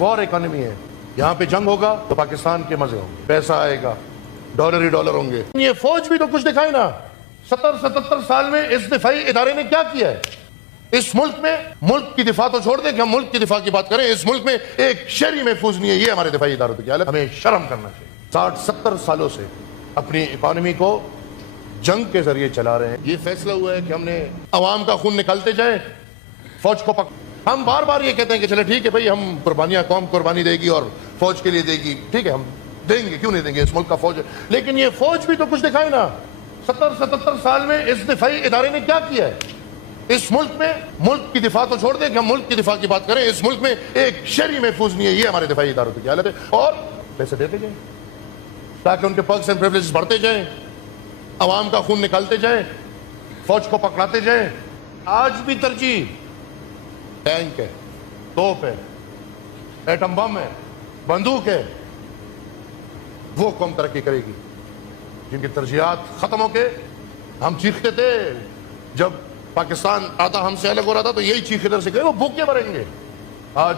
وار economy ہے. یہاں پہ جنگ ہوگا تو پاکستان کے مزے ہوں گے, پیسہ آئے گا, ڈالر ہی ڈالر ہوں گے. یہ فوج بھی تو کچھ دکھائے نا. 70-77 سال میں اس دفاعی ادارے نے کیا کیا ہے اس ملک میں؟ ملک کی دفاع تو چھوڑ دیں کہ ہم ملک کی دفاع کی بات کریں. اس ملک میں ایک شہری محفوظ نہیں ہے. یہ ہمارے دفاعی اداروں کی حالت. ہمیں شرم کرنا چاہیے. 60-70 سالوں سے اپنی اکانومی کو جنگ کے ذریعے چلا رہے ہیں. یہ فیصلہ ہوا ہے کہ ہم نے عوام کا خون نکالتے جائیں, فوج کو ہم بار بار یہ کہتے ہیں کہ چلے ٹھیک ہے بھائی, ہم قربانیاں, قوم قربانی دے گی اور فوج کے لیے دے گی, ٹھیک ہے ہم دیں گے, کیوں نہیں دیں گے, اس ملک کا فوج ہے. لیکن یہ فوج بھی تو کچھ دکھائے نا. 70-77 سال میں اس دفاعی ادارے نے کیا کیا ہے اس ملک میں؟ ملک کی دفاع تو چھوڑ دیں کہ ہم ملک کی دفاع کی بات کریں. اس ملک میں ایک شہری محفوظ نہیں ہے. یہ ہمارے دفاعی اداروں کی حالت ہے. اور پیسے دیتے جائیں تاکہ ان کے پرکس اینڈ پریولیجز بڑھتے جائیں, عوام کا خون نکالتے جائیں, فوج کو پکڑاتے جائیں. آج بھی ترجیح ٹینک ہے, توپ ہے, ایٹم بم ہے, بندوق ہے. وہ قوم ترقی کرے گی جن کی ترجیحات ختم ہو کے. ہم چیختے تھے جب پاکستان آتا ہم سے الگ ہو رہا تھا تو یہی چیخ ادھر سے گئے, وہ بھوکے مریں گے. آج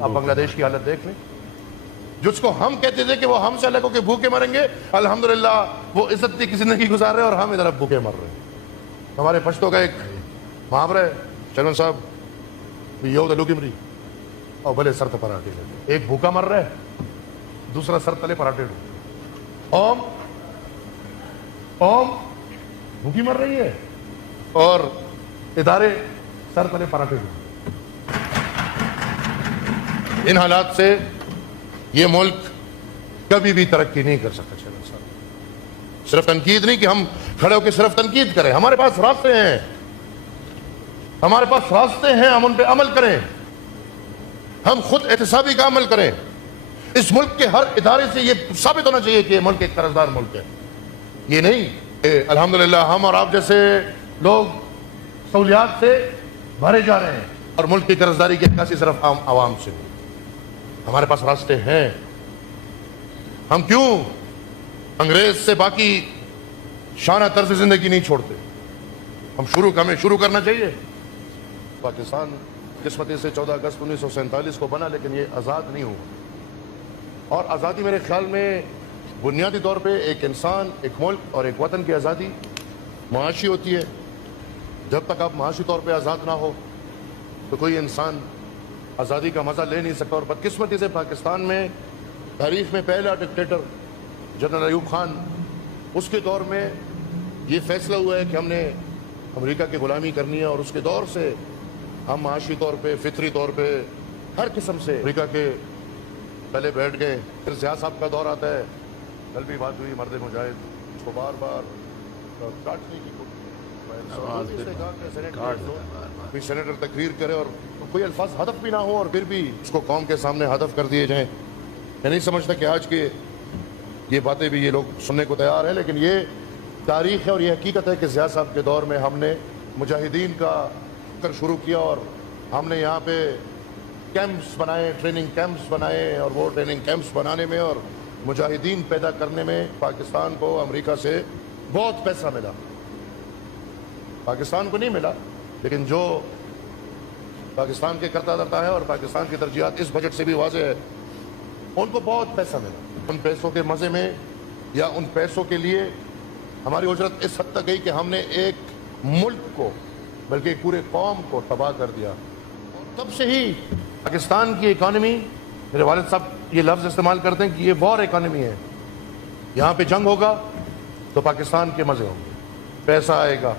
آپ بنگلہ دیش کی حالت دیکھ لیں. جس کو ہم کہتے تھے کہ وہ ہم سے الگ ہو کے بھوکے مریں گے, الحمدللہ وہ عزت کی زندگی گزار رہے ہیں اور ہم ادھر اب بھوکے مر رہے ہیں. ہمارے پشتوں کا ایک محاورہ ہے چلن صاحب, یو دلو مری اور بھلے سر تلے پراٹھے. ایک بھوکا مر رہا ہے, دوسرا سر تلے پراٹھے ڈو. اوم بھوکی مر رہی ہے اور ادارے سر تلے پراٹھے ڈو. ان حالات سے یہ ملک کبھی بھی ترقی نہیں کر سکتا. چلن صاحب صرف تنقید نہیں کہ ہم کھڑے ہو کے صرف تنقید کریں. ہمارے پاس راستے ہیں, ہمارے پاس راستے ہیں, ہم ان پہ عمل کریں. ہم خود احتسابی کا عمل کریں. اس ملک کے ہر ادارے سے یہ ثابت ہونا چاہیے کہ یہ ملک ایک قرضدار ملک ہے. یہ نہیں کہ الحمدللہ ہم اور آپ جیسے لوگ سہولیات سے بھرے جا رہے ہیں اور ملک کی قرضداری کی عکاسی صرف عوام سے. ہمارے پاس راستے ہیں. ہم کیوں انگریز سے باقی شانہ طرز زندگی نہیں چھوڑتے؟ ہمیں شروع کرنا چاہیے. پاکستان قسمتی سے 14 اگست 1947 کو بنا, لیکن یہ آزاد نہیں ہوا. اور آزادی میرے خیال میں بنیادی طور پہ ایک انسان, ایک ملک اور ایک وطن کی آزادی معاشی ہوتی ہے. جب تک آپ معاشی طور پہ آزاد نہ ہو تو کوئی انسان آزادی کا مزہ لے نہیں سکتا. اور بدقسمتی سے پاکستان میں تاریخ میں پہلا ڈکٹیٹر جنرل ایوب خان, اس کے دور میں یہ فیصلہ ہوا ہے کہ ہم نے امریکہ کی غلامی کرنی ہے. اور اس کے دور سے ہم معاشی طور پہ, فطری طور پہ, ہر قسم سے امریکہ کے پہلے بیٹھ گئے. پھر ضیاء صاحب کا دور آتا ہے, کل بھی بات ہوئی, مرد مجاہد, اس کو بار بار کاٹنے کی کوئی سینیٹر تقریر کرے اور کوئی الفاظ ہدف بھی نہ ہو اور پھر بھی اس کو قوم کے سامنے ہدف کر دیے جائیں. میں نہیں سمجھتا کہ آج کے یہ باتیں بھی یہ لوگ سننے کو تیار ہیں, لیکن یہ تاریخ ہے اور یہ حقیقت ہے کہ ضیاء صاحب کے دور میں ہم نے مجاہدین کا کر شروع کیا اور ہم نے یہاں پہ کیمپس بنائے, ٹریننگ کیمپس بنائے. اور وہ ٹریننگ کیمپس بنانے میں اور مجاہدین پیدا کرنے میں پاکستان کو امریکہ سے بہت پیسہ ملا. پاکستان کو نہیں ملا, لیکن جو پاکستان کے کرتا دھرتا ہے اور پاکستان کی ترجیحات اس بجٹ سے بھی واضح ہے, ان کو بہت پیسہ ملا. ان پیسوں کے مزے میں یا ان پیسوں کے لیے ہماری اجرت اس حد تک گئی کہ ہم نے ایک ملک کو بلکہ ایک پورے قوم کو تباہ کر دیا. تب سے ہی پاکستان کی اکانومی, میرے والد صاحب یہ لفظ استعمال کرتے ہیں کہ یہ وار اکانومی ہے. یہاں پہ جنگ ہوگا تو پاکستان کے مزے ہوں گے, پیسہ آئے گا,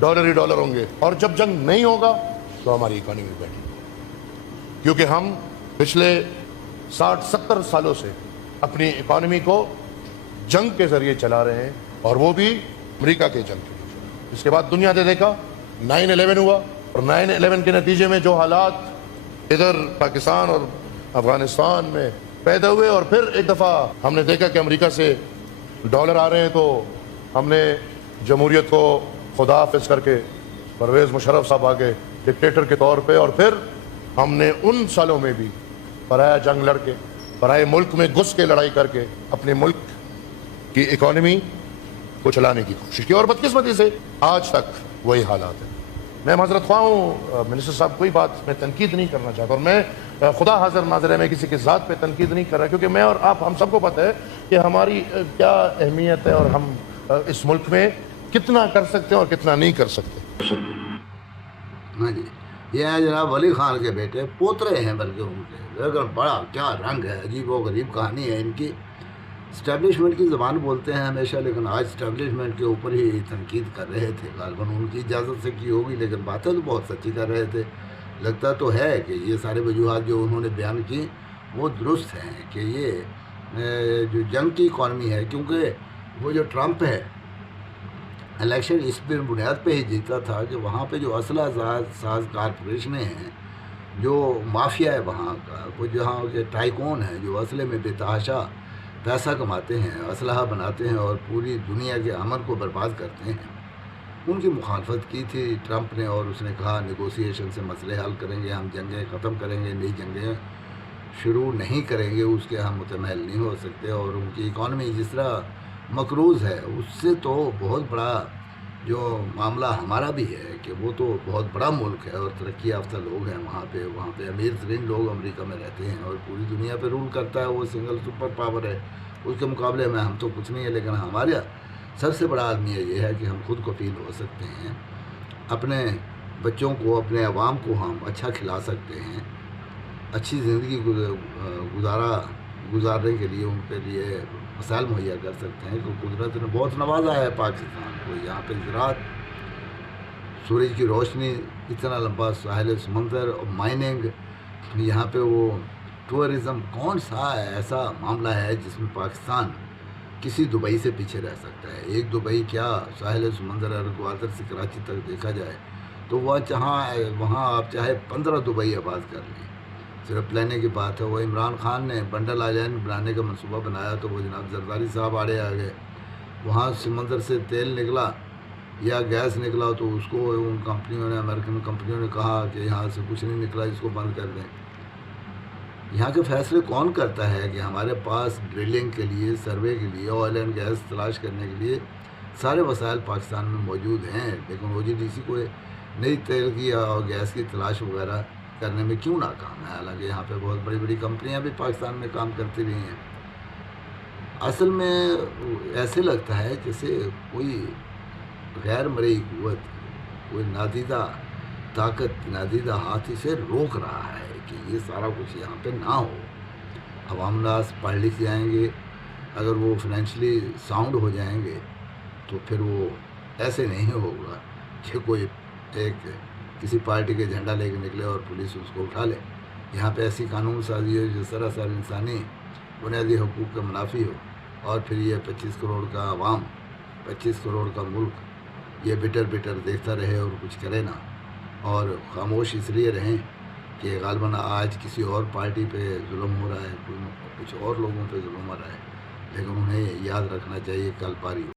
ڈالر ہی ڈالر ہوں گے. اور جب جنگ نہیں ہوگا تو ہماری اکانومی بیٹھے گی. کیونکہ ہم پچھلے 60-70 سالوں سے اپنی اکانومی کو جنگ کے ذریعے چلا رہے ہیں, اور وہ بھی امریکہ کے جنگ کے لیے. اس کے بعد دنیا نے دیکھا 9/11 ہوا, اور 9/11 کے نتیجے میں جو حالات ادھر پاکستان اور افغانستان میں پیدا ہوئے, اور پھر ایک دفعہ ہم نے دیکھا کہ امریکہ سے ڈالر آ رہے ہیں, تو ہم نے جمہوریت کو خدا حافظ کر کے پرویز مشرف صاحب آگے ڈکٹیٹر کے طور پہ, اور پھر ہم نے ان سالوں میں بھی پرایا جنگ لڑ کے, پرائے ملک میں گھس کے لڑائی کر کے اپنے ملک کی اکانومی کو چلانے کی کوشش کی. اور بدقسمتی سے آج تک وہی حالات ہیں. میں معذرت خواہ ہوں منسٹر صاحب, کوئی بات میں تنقید نہیں کرنا چاہتا, اور میں خدا حاضر ناظر ہے، میں کسی کے ذات پہ تنقید نہیں کر رہا، کیونکہ میں اور آپ ہم سب کو پتہ ہے کہ ہماری کیا اہمیت ہے اور ہم اس ملک میں کتنا کر سکتے ہیں اور کتنا نہیں کر سکتے۔ ہاں جی، یہ ہیں جناب ولی خان کے بیٹے، پوترے ہیں بلکہ ان کے، لیکن بڑا کیا رنگ ہے، عجیب و غریب کہانی ہے ان کی۔ اسٹیبلشمنٹ کی زبان بولتے ہیں ہمیشہ، لیکن آج اسٹیبلشمنٹ کے اوپر ہی تنقید کر رہے تھے، غالباً ان کی اجازت سے کی ہوگی، لیکن باتیں تو بہت سچی کر رہے تھے۔ لگتا تو ہے کہ یہ سارے وجوہات جو انہوں نے بیان کی وہ درست ہیں، کہ یہ جو جنگ کی اکانومی ہے، کیونکہ وہ جو ٹرمپ ہے الیکشن اس پہ بنیاد پہ ہی جیتا تھا کہ وہاں پہ جو اسلحہ ساز کارپوریشنیں ہیں، جو مافیا ہے وہاں کا، وہ جہاں کے ٹائکون ہیں جو اسلحے میں بے تحاشا پیسہ کماتے ہیں، اسلحہ بناتے ہیں اور پوری دنیا کے امن کو برباد کرتے ہیں، ان کی مخالفت کی تھی ٹرمپ نے، اور اس نے کہا نیگوسیشن سے مسئلے حل کریں گے، ہم جنگیں ختم کریں گے، نئی جنگیں شروع نہیں کریں گے، اس کے ہم متمحل نہیں ہو سکتے۔ اور ان کی اکانومی جس طرح مقروض ہے، اس سے تو بہت بڑا جو معاملہ ہمارا بھی ہے کہ وہ تو بہت بڑا ملک ہے اور ترقی یافتہ لوگ ہیں وہاں پہ امیر ترین لوگ امریکہ میں رہتے ہیں اور پوری دنیا پہ رول کرتا ہے، وہ سنگل سپر پاور ہے، اس کے مقابلے میں ہم تو کچھ نہیں ہے، لیکن ہمارا سب سے بڑا المیہ یہ ہے کہ ہم خود کفیل ہو سکتے ہیں، اپنے بچوں کو، اپنے عوام کو ہم اچھا کھلا سکتے ہیں، اچھی زندگی گزارنے کے لیے ان کے لیے وسائل مہیا کر سکتے ہیں۔ تو قدرت نے بہت نوازا ہے پاکستان کو، یہاں پہ زراعت، سورج کی روشنی، اتنا لمبا ساحل سمندر اور مائننگ، یہاں پہ وہ ٹورزم، کون سا ایسا معاملہ ہے جس میں پاکستان کسی دبئی سے پیچھے رہ سکتا ہے؟ ایک دبئی کیا، ساحل سمندر اور گوادر سے کراچی تک دیکھا جائے تو وہاں آپ چاہے 15 دبئی آباد کر لیں، صرف پلاننگ کی بات ہے۔ وہ عمران خان نے بنڈل آئلینڈ بنانے کا منصوبہ بنایا تو وہ جناب زرداری صاحب آڑے آ گئے، وہاں سمندر سے تیل نکلا یا گیس نکلا تو اس کو ان کمپنیوں نے، امریکن کمپنیوں نے کہا کہ یہاں سے کچھ نہیں نکلا، اس کو بند کر دیں۔ یہاں کے فیصلے کون کرتا ہے کہ ہمارے پاس ڈرلنگ کے لیے، سروے کے لیے، آئل اینڈ گیس تلاش کرنے کے لیے سارے وسائل پاکستان میں موجود ہیں، لیکن OGDC کو نئی تیل کی اور گیس کی تلاش وغیرہ کرنے میں کیوں ناکام ہے؟ حالانکہ یہاں پہ بہت بڑی بڑی کمپنیاں بھی پاکستان میں کام کرتی رہی ہیں۔ اصل میں ایسے لگتا ہے جیسے کوئی غیر مرئی قوت، کوئی نادیدہ طاقت، نادیدہ ہاتھ اسے روک رہا ہے کہ یہ سارا کچھ یہاں پہ نہ ہو۔ عوام ناس پڑھ لکھ جائیں گے، اگر وہ فنینشلی ساؤنڈ ہو جائیں گے تو پھر وہ ایسے نہیں ہوگا کہ کوئی کسی پارٹی کے جھنڈا لے کے نکلے اور پولیس اس کو اٹھا لے۔ یہاں پہ ایسی قانون سازی ہے جو سراسر انسانی بنیادی حقوق کا منافی ہو، اور پھر یہ 25 کروڑ کا عوام، 25 کروڑ کا ملک یہ بٹر دیکھتا رہے اور کچھ کرے نہ، اور خاموش اس لیے رہیں کہ غالباً آج کسی اور پارٹی پہ ظلم ہو رہا ہے، کچھ اور لوگوں پہ ظلم ہو رہا ہے، لیکن انہیں یاد رکھنا چاہیے کل پاری ہو۔